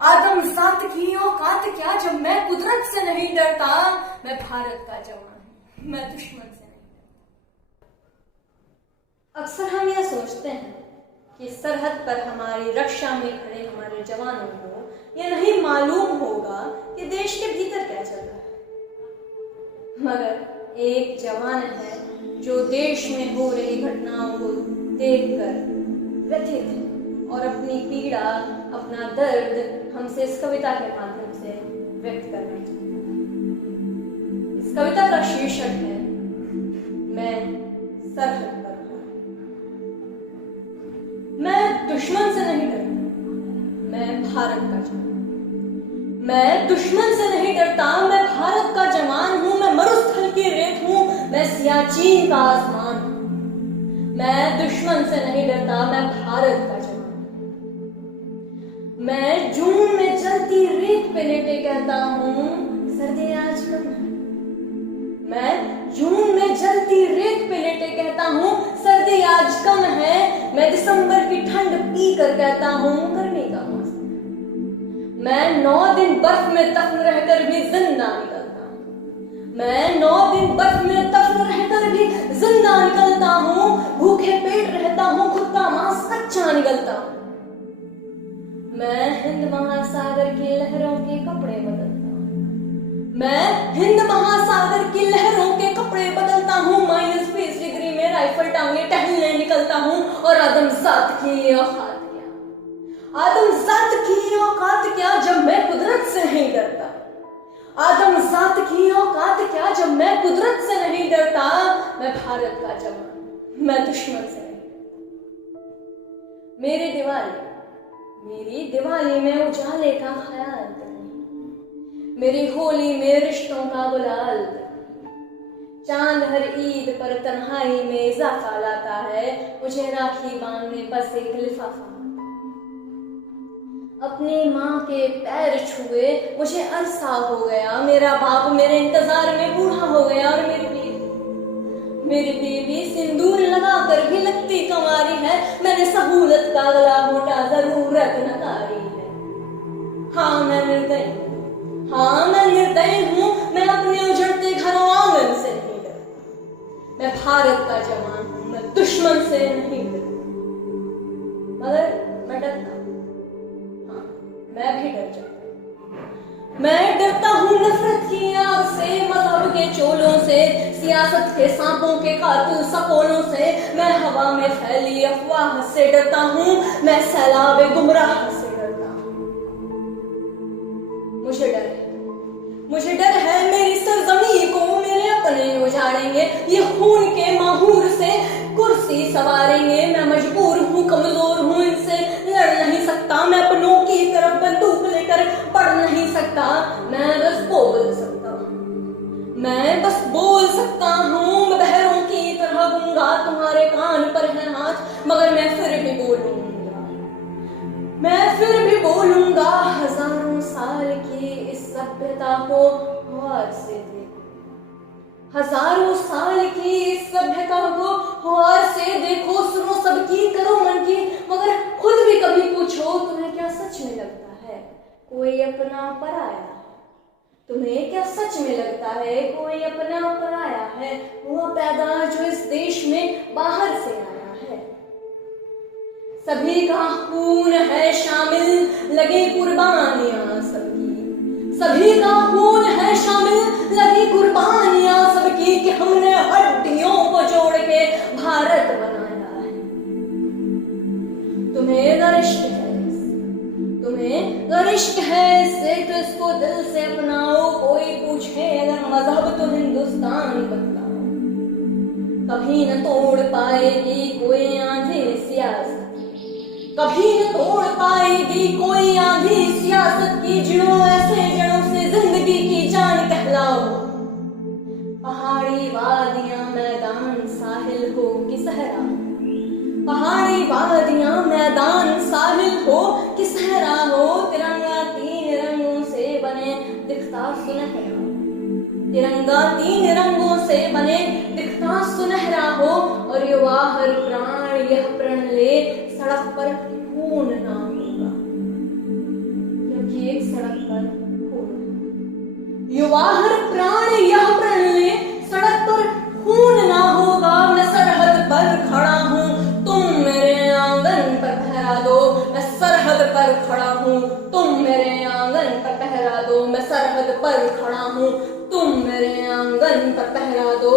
आत्मसात की औकात क्या जब मैं कुदरत से नहीं डरता। मैं भारत का जवान हूं, मैं दुश्मन से नहीं डरता। अक्सर हम यह सोचते हैं कि सरहद पर हमारी रक्षा में खड़े हमारे जवानों को यह नहीं मालूम होगा कि देश के भीतर क्या चल रहा है, मगर एक जवान है जो देश में हो रही घटनाओं को देखकर व्यथित है और अपनी पीड़ा, अपना दर्द हमसे इस कविता के माध्यम से व्यक्त करना चाहता है। इस कविता का शीर्षक है मैं सरहद पर हूं। मैं दुश्मन से नहीं डरता, मैं भारत का जवान। मैं दुश्मन से नहीं डरता, मैं भारत का जवान हूं। मैं मरुस्थल की रेत हूं, मैं सियाचिन का आसमान हूं। मैं दुश्मन से नहीं डरता, मैं भारत का जवान। मैं जून में जलती रेत पे लेटे कहता हूं सर्दी आज कम है। मैं जून में जलती रेत पे लेटे कहता हूं सर्दी आज कम है। मैं दिसंबर की ठंड पी कर कहता हूं गर्मी का मौसम है। मैं 9 दिन बर्फ में दफन रहकर भी जिंदा निकलता हूं। मैं 9 दिन बर्फ में दफन रहकर भी जिंदा निकलता हूं। भूखे पेट रहता हूं, खुद का मांस कच्चा निकलता हूं। मैं हिंद महासागर की लहरों के कपड़े बदलता हूँ। मैं हिंद महासागर की लहरों के कपड़े बदलता हूँ। -20 डिग्री में राइफल टांगे टहलने निकलता हूँ। और आदमजात की औकात क्या, आदमजात की औकात क्या जब मैं कुदरत से नहीं डरता। आदमजात की औकात क्या जब मैं कुदरत से नहीं डरता। मैं भारत का जवान, मैं दुश्मन से नहीं डरता। मेरी दिवाली में उजाले का ख्याल नहीं, मेरी होली में रिश्तों का गुलाल नहीं। चांद हर ईद पर तन्हाई में इजाफा लाता है, मुझे राखी बांधने बस एक लिफाफा। अपनी माँ के पैर छुए मुझे अरसा हो गया, मेरा बाप मेरे इंतजार में बूढ़ा हो गया। और मेरी बीवी सिंदूर लगाकर भी लगती कंवारी है। मैंने सहूलत का गला घोटा, जरूरत नकारी है। हाँ मैं निर्दयी हूँ। मैं अपने उजड़ते घरों आंगन से नहीं डरता। मैं भारत का जवान हूँ, मैं दुश्मन से नहीं डरता। मगर मैं डरता हूँ, हाँ मैं भी डर जाता हूँ। मैं डरता हूँ नफरत की आग से, मजहब के चोलों से, सियासत के सांपों के कातल सपोलों से। मैं हवा में फैली अफवाह से डरता हूँ, मैं सैलाब गुमराह से डरता हूँ। मुझे डर है मेरी सरजमी को मेरे अपने उजाड़ेंगे। ये खून के माहूर से कुर्सी सवारेंगे। मैं मजबूर हूँ, कमजोर हूँ, इनसे लड़ नहीं सकता। मैं अपनों की तरफ बंदूक लेकर बढ़ नहीं सकता। मैं बस बोल सकता हूँ, मैं मैं बहरों की तरह गूंगा, तुम्हारे कान पर है हाथ, मगर मैं फिर भी बोलूंगा। हजारों साल की इस सभ्यता को गौर से देखो, हजारों साल की इस सभ्यता को गौर से देखो। सुनो सबकी, करो मन की, मगर खुद भी कभी पूछो तुम्हें क्या सच में लगता है कोई अपना पराया है। तुम्हें क्या सच में लगता है कोई अपना पराया है, हुआ पैदा जो इस देश में बाहर से आया है। सभी का खून है शामिल, लगे कुर्बानियां सबकी। सभी का खून है शामिल, लगी कुर्बानियां सबकी, कि हमने हड्डियों को जोड़ के भारत बनाया है। तुम्हें गरिश्क है इससे तो इसको दिल से अपनाओ। कोई पूछे अगर मजहब तो हिंदुस्तान बदलाओ। कभी न तोड़ पाएगी कोई आंधी सियासत, कभी न तोड़ पाएगी कोई आंधी सियासत की। जड़ों से जिंदगी की जान कहलाओ। पहाड़ी वादियां मैदान साहिल हो कि सहरा, पहाड़ी वादियां मैदान साहिल हो कि सहरा हो। तिरंगा 3 रंगों से बने दिखता सुनहरा, तिरंगा 3 रंगों से बने दिखता सुनहरा हो। और युवा हर प्राण यह प्रण ले, सड़क पर खून ना होगा, क्योंकि युवा हर प्राण यह प्रण ले, सड़क पर खून ना होगा, मैं सरहद पर खड़ा हूँ, तुम मेरे आंगन पर पहरा दो, मैं सरहद पर खड़ा हूँ, तुम मेरे आंगन पर पहरा दो, मैं सरहद पर खड़ा हूँ, तुम मेरे आंगन पर पहरा दो।